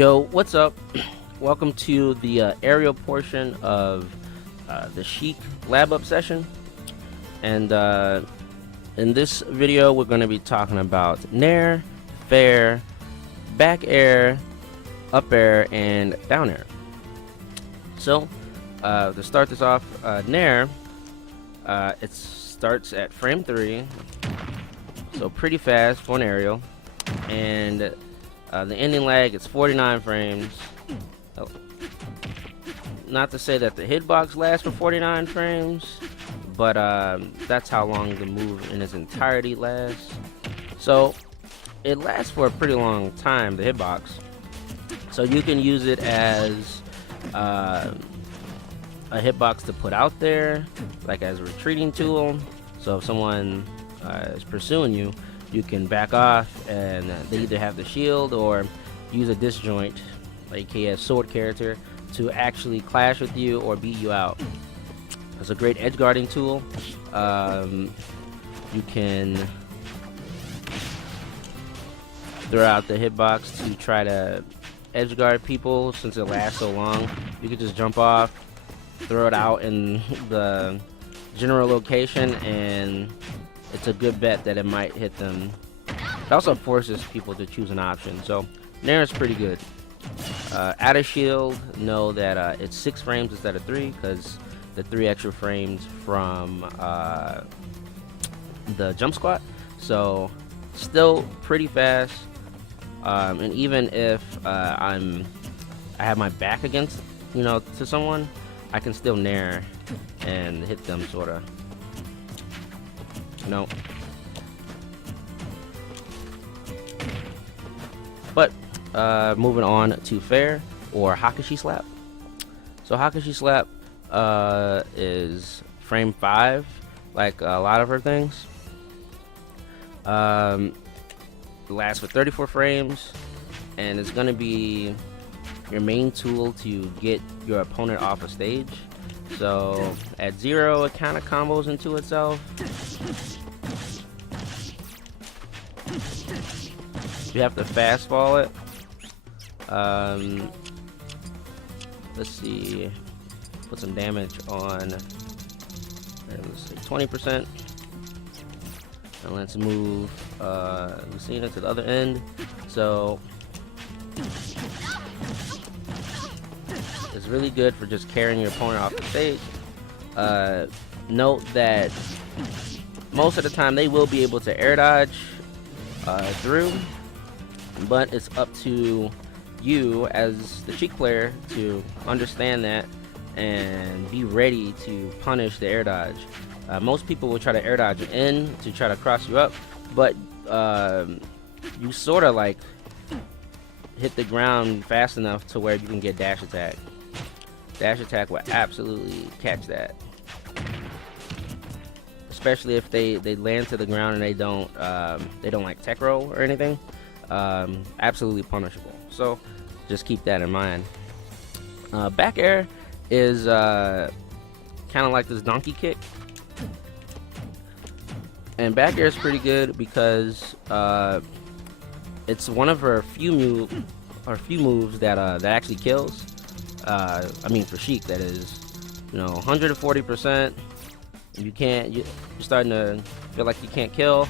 Yo, what's up? Welcome to the aerial portion of the Sheik lab up session. And in this video, we're going to be talking about Nair, fair, back air, up air, and down air. So, to start this off, Nair, it starts at frame 3, so pretty fast for an aerial. And the ending lag is 49 frames. Oh. Not to say that the hitbox lasts for 49 frames, but that's how long the move in its entirety lasts. So it lasts for a pretty long time, the hitbox. So you can use it as a hitbox to put out there, like as a retreating tool. So if someone is pursuing you, you can back off and they either have the shield or use a disjoint, aka a sword character, to actually clash with you or beat you out. It's a great edge guarding tool. You can throw out the hitbox to try to edge guard people. Since it lasts so long, you can just jump off, throw it out in the general location, and it's a good bet that it might hit them. It also forces people to choose an option, so Nair is pretty good. Out of shield, know that it's 6 frames instead of 3, because the 3 extra frames from the jump squat. So still pretty fast, and even if I have my back against, to someone, I can still Nair and hit them, sorta. No. But moving on to fair or Hakashi slap. So Hakashi slap is frame 5, like a lot of her things. Lasts for 34 frames, and it's gonna be your main tool to get your opponent off a stage. So at 0, it kind of combos into itself. You have to fastball it. Let's see. Put some damage on. Let's see, 20%. And let's move Lucina to the other end. So it's really good for just carrying your opponent off the stage. Note that most of the time they will be able to air dodge through, but it's up to you as the Sheik player to understand that and be ready to punish the air dodge. Most people will try to air dodge in to try to cross you up, but you sort of like hit the ground fast enough to where you can get dash attack. Dash attack will absolutely catch that, especially if they land to the ground and they don't like tech roll or anything. Absolutely punishable. So just keep that in mind. Back air is kind of like this donkey kick, and back air is pretty good because it's one of her few moves that actually kills. I mean, for Sheik, that is, 140%. You're starting to feel like you can't kill.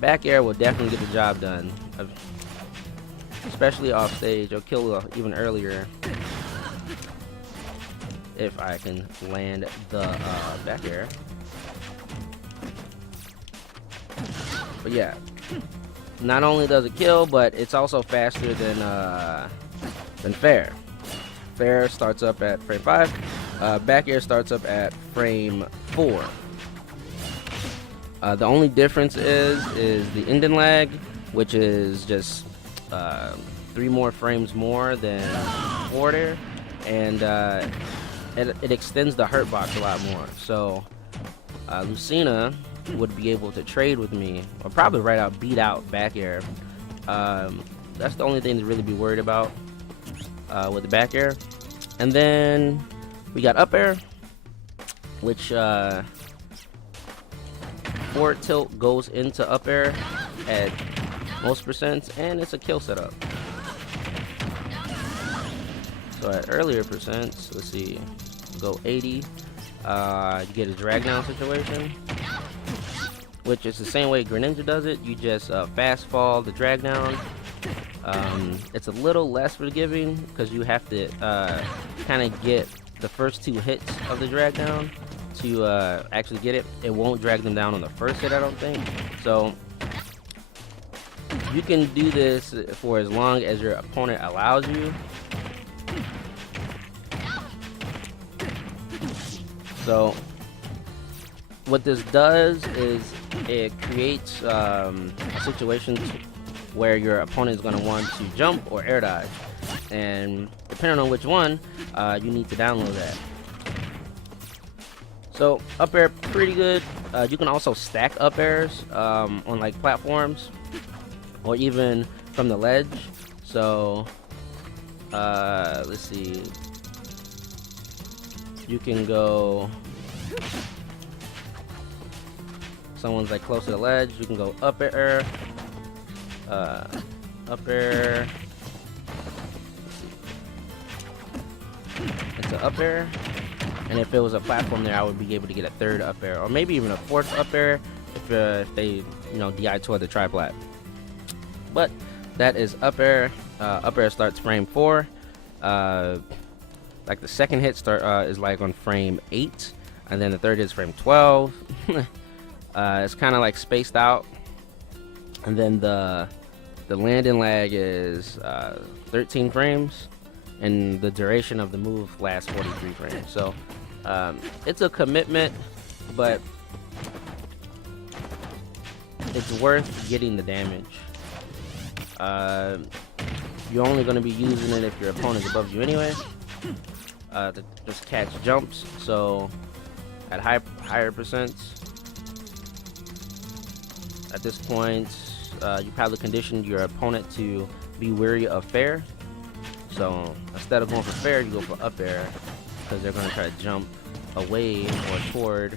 Back air will definitely get the job done, especially off stage. It'll kill even earlier if I can land the back air. But yeah, not only does it kill, but it's also faster than fair. Fair starts up at frame 5. Back air starts up at frame 4. The only difference is the ending lag, which is just 3 more frames more than forward air, and it extends the hurt box a lot more. So Lucina would be able to trade with me, or probably beat out back air. That's the only thing to really be worried about with the back air. And then we got up air, which forward tilt goes into up air at most percents, and it's a kill setup. So at earlier percents, let's see, go 80. You get a drag down situation, which is the same way Greninja does it. You just fast fall the drag down. It's a little less forgiving because you have to kind of get the first 2 hits of the drag down to actually get it. It won't drag them down on the first hit, I don't think. So you can do this for as long as your opponent allows you. So what this does is it creates a situation where your opponent is going to want to jump or air dodge, and depending on which one, you need to download that. So up air, pretty good. You can also stack up airs on like platforms or even from the ledge. So let's see, you can go, someone's like close to the ledge, you can go up air, into up air, and if it was a platform there, I would be able to get a 3rd up air, or maybe even a 4th up air if they, you know, DI toward the triplat. But that is up air. Up air starts frame 4. Like the second hit is like on frame 8, and then the 3rd is frame 12. It's kind of like spaced out, and then the landing lag is 13 frames, and the duration of the move lasts 43 frames. So it's a commitment, but it's worth getting the damage. You're only going to be using it if your opponent's above you anyway, to just catch jumps. So at higher percents, at this point, you probably conditioned your opponent to be wary of fair. So instead of going for fair, you go for up air, because they're going to try to jump away or toward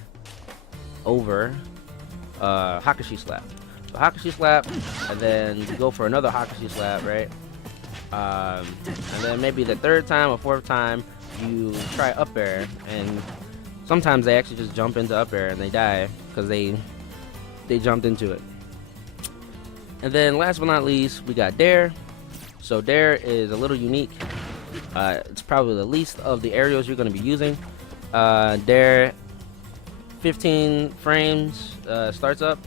over Hakashi slap. So Hakashi slap, and then you go for another Hakashi slap, right? And then maybe the 3rd time or 4th time you try up air, and sometimes they actually just jump into up air and they die because they jumped into it. And then last but not least, we got dair. So dair is a little unique. It's probably the least of the aerials you're going to be using. Dair, 15 frames starts up,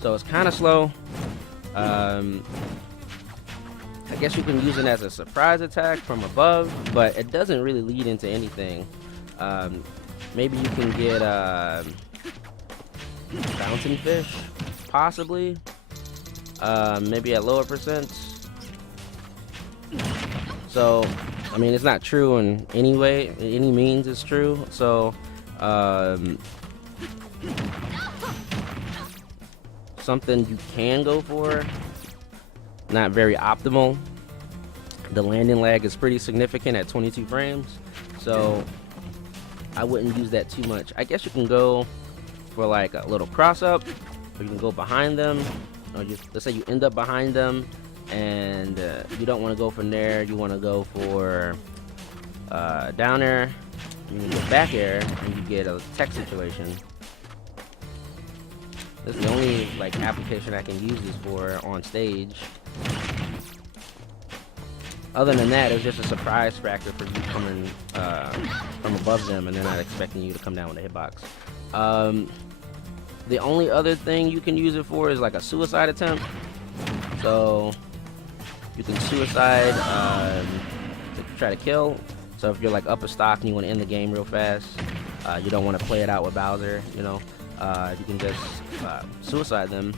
so it's kind of slow. I guess you can use it as a surprise attack from above, but it doesn't really lead into anything. Maybe you can get fountain fish, possibly. Maybe at lower percents. So, I mean, it's not true in any way, any means it's true. So, something you can go for, not very optimal. The landing lag is pretty significant at 22 frames, so I wouldn't use that too much. I guess you can go for like a little cross up, or you can go behind them, or let's say you end up behind them and you don't want to go for Nair, you want to go for down air, you can go back air, and you get a tech situation. This is the only like application I can use this for on stage. Other than that, it's just a surprise factor for you coming from above them, and they're not expecting you to come down with a hitbox. The only other thing you can use it for is like a suicide attempt. So you can suicide to try to kill. So if you're like up a stock and you want to end the game real fast, you don't want to play it out with Bowser, you know, you can just suicide them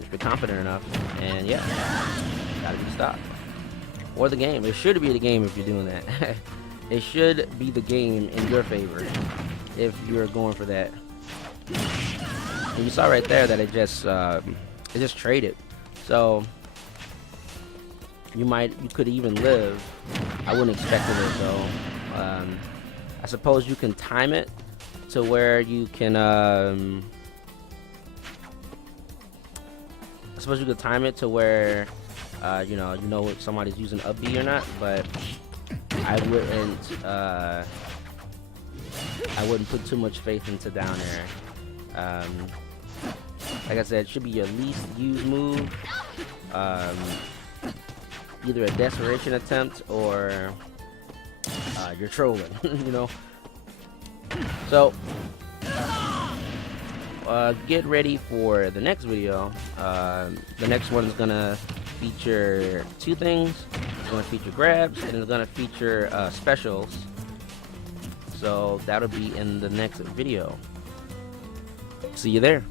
if you're confident enough, and yeah, gotta be stopped. Or the game. It should be the game if you're doing that. It should be the game in your favor if you're going for that. And you saw right there that it just traded. So you could even live. I wouldn't expect it though. I suppose you can time it to where you can you know if somebody's using up B or not, but I wouldn't put too much faith into down air. Like I said, it should be your least used move. Either a desperation attempt or you're trolling, you know. So get ready for the next video. The next one is gonna feature two things. It's gonna feature grabs and it's gonna feature specials. So that'll be in the next video. See you there.